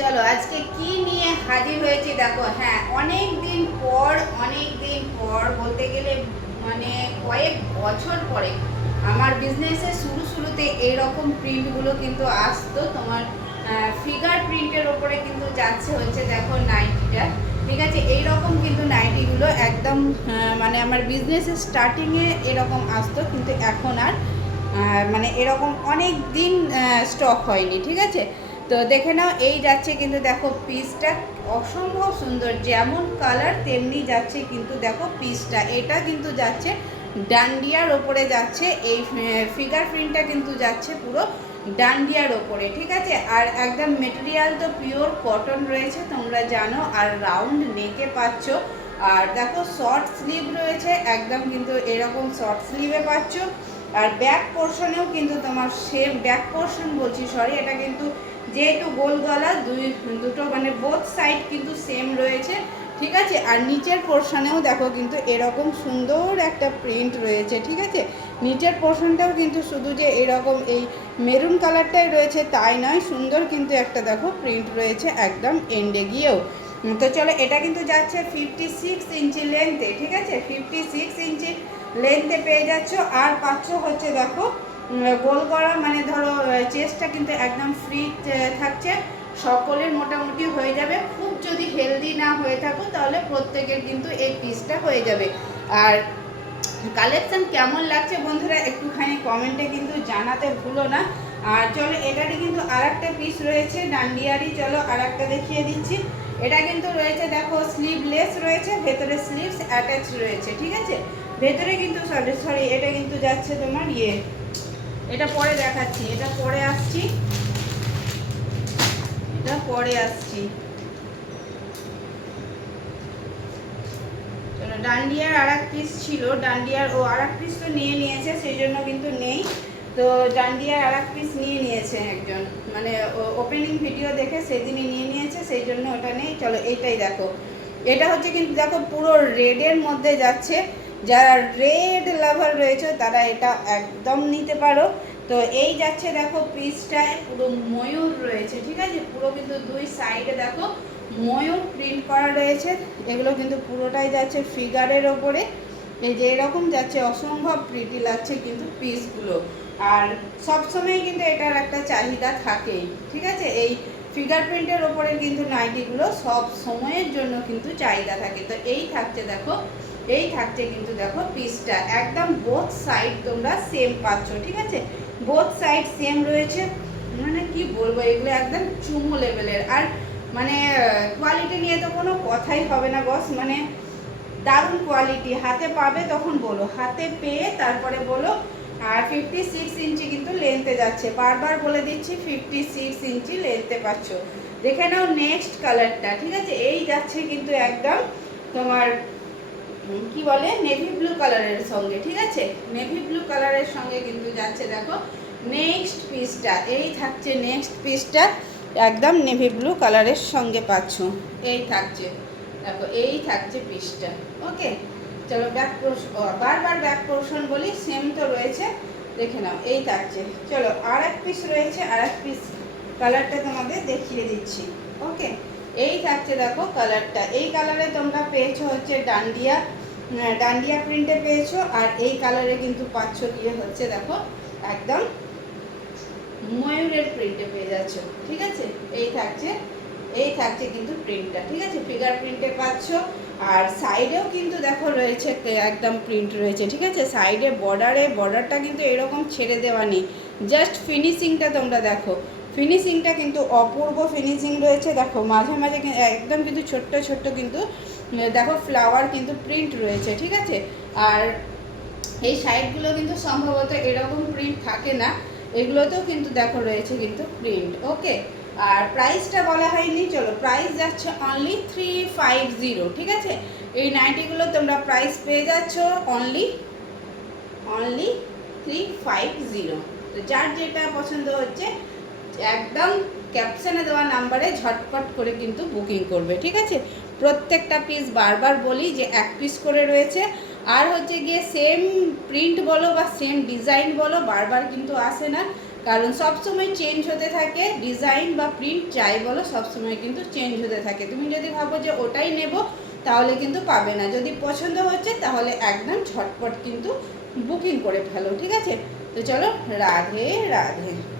চলো আজকে কি নিয়ে হাজির হয়েছি দেখো। হ্যাঁ, অনেক দিন পর বলতে গেলে মানে কয়েক বছর পরে আমার বিজনেসের শুরুতে এইরকম প্রিন্টগুলো কিন্তু আসতো। তোমার ফিগার প্রিন্টের ওপরে কিন্তু যাচ্ছে হচ্ছে দেখো নাইটিটা। ঠিক আছে, এইরকম কিন্তু নাইটিগুলো একদম মানে আমার বিজনেসের স্টার্টিংয়ে এরকম আসতো, কিন্তু এখন আর মানে এরকম অনেক দিন স্টক হয়নি। ঠিক আছে, তো দেখে নাও। এই যাচ্ছে কিন্তু দেখো পিসটা অসম্ভব সুন্দর, যেমন কালার তেমনি যাচ্ছে কিন্তু দেখো পিসটা। এটা কিন্তু যাচ্ছে ডান্ডিয়ার ওপরে যাচ্ছে, এই ফিগার প্রিন্টটা কিন্তু যাচ্ছে পুরো ডান্ডিয়ার ওপরে। ঠিক আছে, আর একদম মেটেরিয়াল তো পিওর কটন রয়েছে তোমরা জানো, আর রাউন্ড নেকে পাচ্ছ। আর দেখো শর্ট স্লিভ রয়েছে একদম, কিন্তু এরকম শর্ট স্লিভে পাচ্ছ। আর ব্যাক পোর্শনেও কিন্তু তোমার সেম ব্যাক পোর্শন বলছি, সরি, এটা কিন্তু যেহেতু গোল গলা দুটো মানে বোথ সাইড কিন্তু সেম রয়েছে। ঠিক আছে, আর নিচের পোর্শনেও দেখো কিন্তু এরকম সুন্দর একটা প্রিন্ট রয়েছে। ঠিক আছে, নিচের পোর্শনটাও কিন্তু শুধু যে এরকম এই মেরুন কালারটাই রয়েছে তাই নয়, সুন্দর কিন্তু একটা দেখো প্রিন্ট রয়েছে একদম এন্ডে গিয়েও। তো চলো, এটা কিন্তু যাচ্ছে 56 ইঞ্চি লেন্থে। ঠিক আছে, 56 ইঞ্চি লেন্থে পেয়ে যাচ্ছ। আর পাচ্ছ হচ্ছে দেখো গোল করা, মানে ধরো চেস্টটা কিন্তু একদম ফ্রি থাকছে, সকলের মোটামুটি হয়ে যাবে। খুব যদি হেলদি না হয়ে থাকো তাহলে প্রত্যেকের কিন্তু এই পিসটা হয়ে যাবে। আর কালেকশন কেমন লাগছে বন্ধুরা একটুখানি কমেন্টে কিন্তু জানাতে ভুলো না। আর চলো, এটারই কিন্তু আর একটা পিস রয়েছে ডান্ডিয়ারই, চলো আর একটা দেখিয়ে দিচ্ছি। এটা কিন্তু রয়েছে দেখো স্লিভলেস রয়েছে, ভেতরে স্লিভস অ্যাটাচ রয়েছে। ঠিক আছে, ভেতরে কিন্তু সরি এটা কিন্তু যাচ্ছে তোমার এটা পরে দেখাচ্ছি, এটা পরে আসছি। চলো, ডান্ডিয়ার আর এক পিস ছিল, ডান্ডিয়ার ও আর এক পিস তো নিয়ে নিয়েছে, সেই জন্য কিন্তু নেই। তো ডান্ডিয়ার আর এক পিস নিয়ে নিয়েছে একজন, মানে ওপেনিং ভিডিও দেখে সেদিনই নিয়ে নিয়েছে, সেই জন্য ওটা নেই। চলো, এইটাই দেখো। এটা হচ্ছে কিন্তু দেখো পুরো রেডের মধ্যে যাচ্ছে, যারা রেড লাভার রয়েছে তারা এটা একদম নিতে পারো। তো এই যাচ্ছে দেখো পিসটায় পুরো ময়ূর রয়েছে। ঠিক আছে, পুরো কিন্তু দুই সাইডে দেখো ময়ূর প্রিন্ট করা রয়েছে। এগুলো কিন্তু পুরোটাই যাচ্ছে ফিগারের ওপরে, এই যে এরকম যাচ্ছে, অসম্ভব প্রিটি লাগছে কিন্তু পিসগুলো। আর সবসময় কিন্তু এটার একটা চাহিদা থাকেই। ঠিক আছে, এই ফিগার প্রিন্টের ওপরে কিন্তু নাইটিগুলো সব সময়ের জন্য কিন্তু চাহিদা থাকে। তো এই থাকছে দেখো, এই থাকছে কিন্তু দেখো পিসটা একদম বোথ সাইড তোমরা সেম পাচ্ছ। ঠিক আছে, বোথ সাইড সেম রয়েছে, মানে কি বলবো, এগুলো একদম চুমো লেভেলের। আর মানে কোয়ালিটি নিয়ে তো কোনো কথাই হবে না বস, মানে দারুণ কোয়ালিটি। হাতে পাবে তখন বলো, হাতে পেয়ে তারপরে বলো। আর 56 ইঞ্চি কিন্তু লেন্থে যাচ্ছে, বারবার বলে দিচ্ছি 56 ইঞ্চি লেন্থে পাচ্ছ। দেখে নাও নেক্সট কালারটা। ঠিক আছে, এই যাচ্ছে কিন্তু একদম তোমার কি বলে নেভি ব্লু কালারের সঙ্গে। ঠিক আছে, নেভি ব্লু কালারের সঙ্গে কিন্তু যাচ্ছে দেখো নেক্সট পিসটা। এই থাকছে নেক্সট পিসটা, একদম নেভি ব্লু কালারের সঙ্গে পাচ্ছ। এই থাকছে দেখো, এই থাকছে পিসটা। ওকে, চলো ব্যাক পোর্শন, বারবার ব্যাক পোর্শন বলি, সেম তো রয়েছে, দেখে নাও। এই থাকছে, চলো আর এক পিস রয়েছে, আর এক পিস কালারটা তোমাদের দেখিয়ে দিচ্ছি। ওকে, এই থাকছে দেখো কালারটা। এই কালারে তোমরা পেয়েছো হচ্ছে ডান্ডিয়া প্রিন্টে পেয়েছো। আর এই কালারে কিন্তু পাচ্ছ গিয়ে হচ্ছে দেখো একদম ময়ূরের প্রিন্টে পেয়ে যাচ্ছ। ঠিক আছে, এই থাকছে কিন্তু প্রিন্টটা। ঠিক আছে, ফিগার প্রিন্টে পাচ্ছ। আর সাইডেও কিন্তু দেখো রয়েছে একদম প্রিন্ট রয়েছে। ঠিক আছে, সাইডে বর্ডারটা কিন্তু এরকম ছেড়ে দেওয়া নেই, জাস্ট ফিনিশিংটা তোমরা দেখো, ফিনিশিংটা কিন্তু অপূর্ব ফিনিশিং রয়েছে। দেখো মাঝে মাঝে একদম কিন্তু ছোট্ট ছোট্ট কিন্তু দেখো ফ্লাওয়ার কিন্তু প্রিন্ট রয়েছে। ঠিক আছে, আর এই সাইডগুলো কিন্তু সম্ভবত এরকম প্রিন্ট থাকে না, এগুলোতেও কিন্তু দেখো রয়েছে কিন্তু প্রিন্ট। ওকে, আর প্রাইসটা বলা হয়নি, চলো প্রাইস যাচ্ছে অনলি 350। ঠিক আছে, এই নাইটিগুলো তোমরা প্রাইস পেয়ে যাচ্ছ অনলি 350। তো যার যেটা পছন্দ হচ্ছে একদম ক্যাপশনে দেওয়া নাম্বারে ঝটপট করে কিন্তু বুকিং করবে। ঠিক আছে, প্রত্যেকটা পিস বারবার বলি যে এক পিস করে রয়েছে। আর হচ্ছে গিয়ে সেম প্রিন্ট বলো বা সেম ডিজাইন বলো বারবার কিন্তু আসে না, কারণ সবসময় চেঞ্জ হতে থাকে, ডিজাইন বা প্রিন্ট যাই বলো সবসময় কিন্তু চেঞ্জ হতে থাকে। তুমি যদি ভাবো যে ওটাই নেব তাহলে কিন্তু পাবে না। যদি পছন্দ হচ্ছে তাহলে একদম ঝটপট কিন্তু বুকিং করে ফেলো, ঠিক আছে? তো চলো, রাধে রাধে।